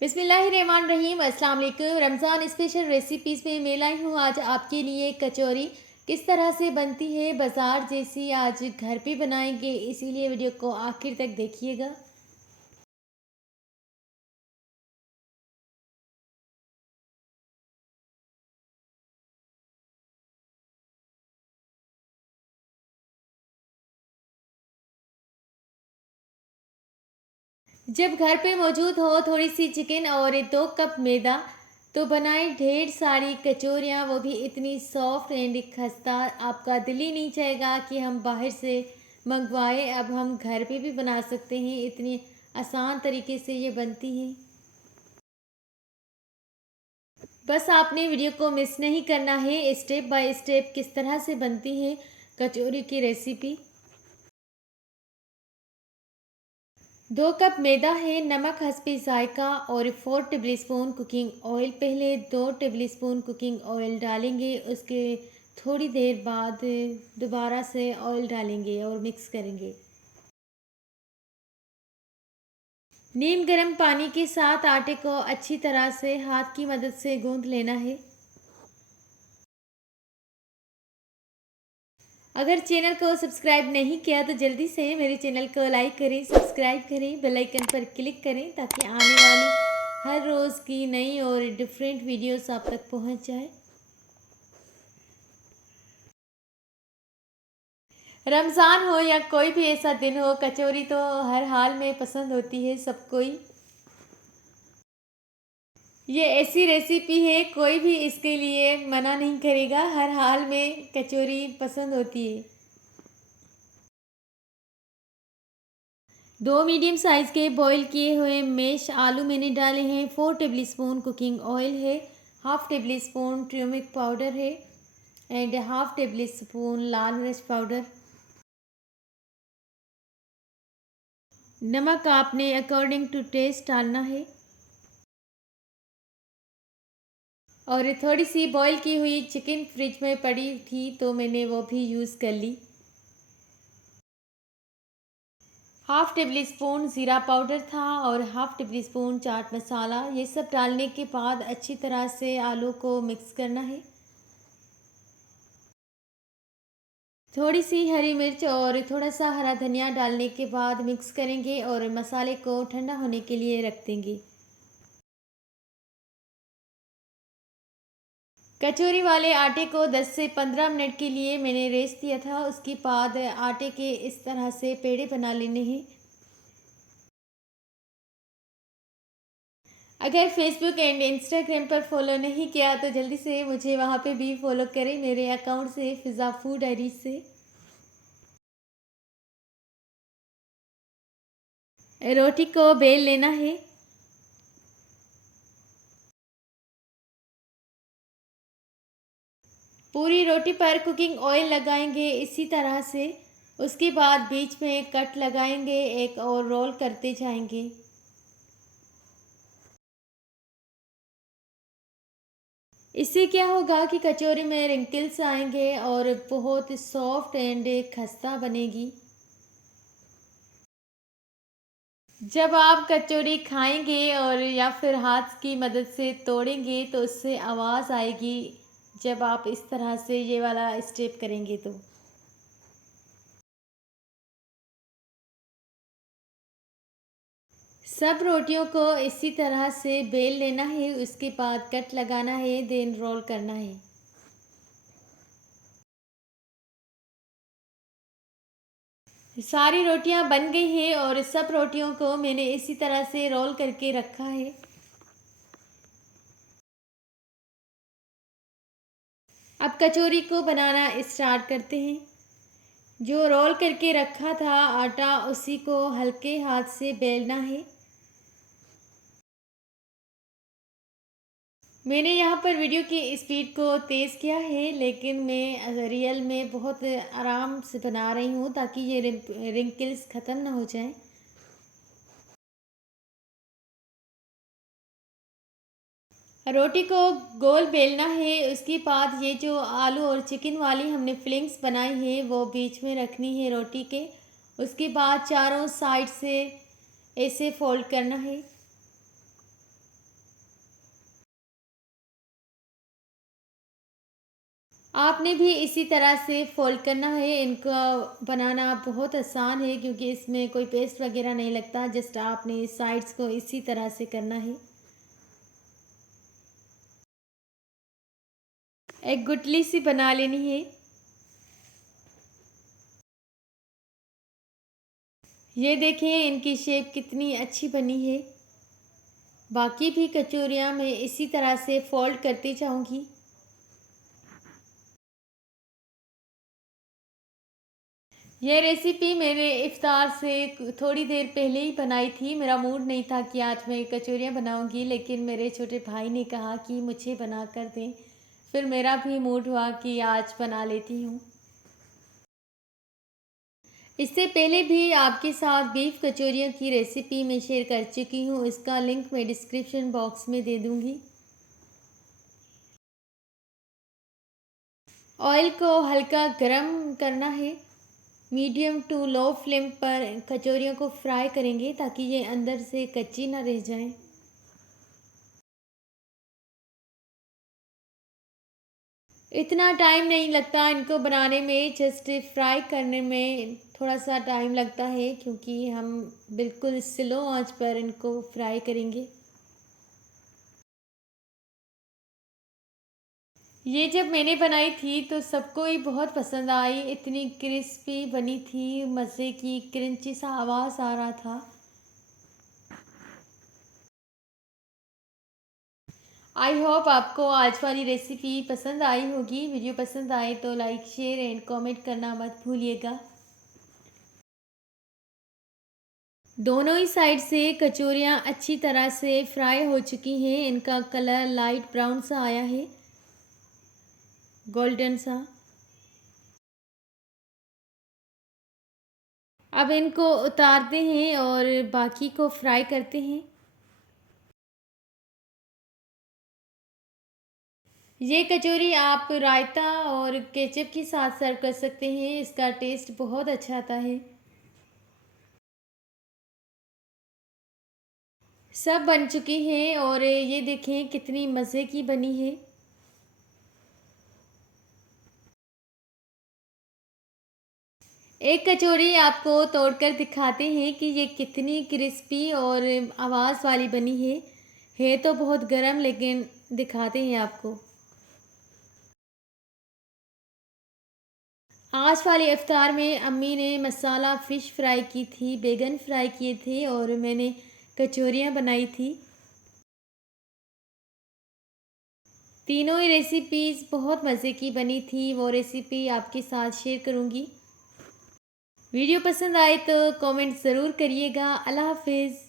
बिस्मिल्लाहिर्रहमानिर्रहीम। अस्सलाम वालेकुम। रमज़ान स्पेशल रेसिपीज़ में मैं लाई हूँ आज आपके लिए कचौरी। किस तरह से बनती है बाज़ार जैसी, आज घर पे बनाएंगे, इसीलिए वीडियो को आखिर तक देखिएगा। जब घर पे मौजूद हो थोड़ी सी चिकन और 2 कप मैदा, तो बनाएं ढेर सारी कचौरियाँ, वो भी इतनी सॉफ्ट एंड खस्ता, आपका दिल ही नहीं चाहेगा कि हम बाहर से मंगवाएं। अब हम घर पे भी बना सकते हैं, इतनी आसान तरीके से ये बनती है। बस आपने वीडियो को मिस नहीं करना है, स्टेप बाय स्टेप किस तरह से बनती है कचौरी की रेसिपी। 2 कप मैदा है, नमक हस्बे जायका और 4 टेबल स्पून कुकिंग ऑयल। पहले 2 टेबल स्पून कुकिंग ऑयल डालेंगे, उसके थोड़ी देर बाद दोबारा से ऑयल डालेंगे और मिक्स करेंगे। नीम गर्म पानी के साथ आटे को अच्छी तरह से हाथ की मदद से गूंथ लेना है। अगर चैनल को सब्सक्राइब नहीं किया तो जल्दी से मेरे चैनल को लाइक करें, सब्सक्राइब करें, बेल आइकन पर क्लिक करें ताकि आने वाली हर रोज़ की नई और डिफरेंट वीडियोस आप तक पहुंच जाए। रमज़ान हो या कोई भी ऐसा दिन हो, कचौरी तो हर हाल में पसंद होती है सबको ही। ये ऐसी रेसिपी है, कोई भी इसके लिए मना नहीं करेगा, हर हाल में कचौरी पसंद होती है। 2 मीडियम साइज़ के बॉईल किए हुए मैश आलू मैंने डाले हैं। 4 टेबल स्पून कुकिंग ऑयल है, ½ टेबल स्पून टर्मरिक पाउडर है एंड ½ टेबल स्पून लाल मिर्च पाउडर। नमक आपने अकॉर्डिंग टू टेस्ट डालना है। और थोड़ी सी बॉईल की हुई चिकन फ्रिज में पड़ी थी तो मैंने वो भी यूज़ कर ली। ½ टेबल स्पून ज़ीरा पाउडर था और ½ टेबल स्पून चाट मसाला। ये सब डालने के बाद अच्छी तरह से आलू को मिक्स करना है। थोड़ी सी हरी मिर्च और थोड़ा सा हरा धनिया डालने के बाद मिक्स करेंगे और मसाले को ठंडा होने के लिए रख देंगे। कचौरी वाले आटे को 10 से 15 मिनट के लिए मैंने रेस्ट दिया था। उसके बाद आटे के इस तरह से पेड़े बना लेने हैं। अगर फेसबुक एंड इंस्टाग्राम पर फॉलो नहीं किया तो जल्दी से मुझे वहाँ पे भी फॉलो करें, मेरे अकाउंट से, फ़िज़ा फूड डायरीज से। रोटी को बेल लेना है। पूरी रोटी पर कुकिंग ऑयल लगाएंगे इसी तरह से। उसके बाद बीच में कट लगाएंगे, एक और रोल करते जाएंगे। इससे क्या होगा कि कचौरी में रिंकल्स आएंगे और बहुत सॉफ्ट एंड खस्ता बनेगी। जब आप कचौरी खाएंगे और या फिर हाथ की मदद से तोड़ेंगे तो उससे आवाज़ आएगी, जब आप इस तरह से ये वाला स्टेप करेंगे तो। सब रोटियों को इसी तरह से बेल लेना है, उसके बाद कट लगाना है, देन रोल करना है। सारी रोटियां बन गई हैं और सब रोटियों को मैंने इसी तरह से रोल करके रखा है। अब कचौरी को बनाना स्टार्ट करते हैं। जो रोल करके रखा था आटा, उसी को हल्के हाथ से बेलना है। मैंने यहाँ पर वीडियो की स्पीड को तेज़ किया है, लेकिन मैं रियल में बहुत आराम से बना रही हूँ ताकि ये रिंकल्स ख़त्म ना हो जाए। रोटी को गोल बेलना है, उसके बाद ये जो आलू और चिकन वाली हमने फिलिंग्स बनाई है वो बीच में रखनी है रोटी के। उसके बाद चारों साइड से ऐसे फोल्ड करना है। आपने भी इसी तरह से फ़ोल्ड करना है। इनका बनाना बहुत आसान है क्योंकि इसमें कोई पेस्ट वग़ैरह नहीं लगता, जस्ट आपने साइड्स को इसी तरह से करना है। एक गुठली सी बना लेनी है। ये देखें इनकी शेप कितनी अच्छी बनी है। बाकी भी कचौरियाँ मैं इसी तरह से फ़ोल्ड करती जाऊँगी। ये रेसिपी मैंने इफ्तार से थोड़ी देर पहले ही बनाई थी। मेरा मूड नहीं था कि आज मैं कचौरियाँ बनाऊँगी, लेकिन मेरे छोटे भाई ने कहा कि मुझे बना कर दें। फिर मेरा भी मूड हुआ कि आज बना लेती हूँ। इससे पहले भी आपके साथ बीफ कचौरियों की रेसिपी मैं शेयर कर चुकी हूँ, इसका लिंक मैं डिस्क्रिप्शन बॉक्स में दे दूँगी। ऑयल को हल्का गरम करना है। मीडियम टू लो फ्लेम पर कचौरियों को फ्राई करेंगे ताकि ये अंदर से कच्ची ना रह जाएं। इतना टाइम नहीं लगता इनको बनाने में, जस्ट फ्राई करने में थोड़ा सा टाइम लगता है क्योंकि हम बिल्कुल स्लो आंच पर इनको फ्राई करेंगे। ये जब मैंने बनाई थी तो सबको ही बहुत पसंद आई। इतनी क्रिस्पी बनी थी, मज़े की क्रंची सा आवाज़ आ रहा था। आई होप आपको आज वाली रेसिपी पसंद आई होगी। वीडियो पसंद आए तो लाइक शेयर एंड कमेंट करना मत भूलिएगा। दोनों ही साइड से कचौरियाँ अच्छी तरह से फ्राई हो चुकी हैं। इनका कलर लाइट ब्राउन सा आया है, गोल्डन सा। अब इनको उतारते हैं और बाकी को फ्राई करते हैं। ये कचौरी आप रायता और केचप के साथ सर्व कर सकते हैं, इसका टेस्ट बहुत अच्छा आता है। सब बन चुकी हैं और ये देखें कितनी मज़े की बनी है। एक कचौरी आपको तोड़कर दिखाते हैं कि ये कितनी क्रिस्पी और आवाज़ वाली बनी है तो बहुत गरम, लेकिन दिखाते हैं आपको। आज वाले इफ्तार में अम्मी ने मसाला फ़िश फ्राई की थी, बैगन फ्राई किए थे और मैंने कचौरियाँ बनाई थी। तीनों ही रेसिपीज़ बहुत मज़े की बनी थी, वो रेसिपी आपके साथ शेयर करूँगी। वीडियो पसंद आए तो कमेंट ज़रूर करिएगा। अल्लाह हाफ़िज़।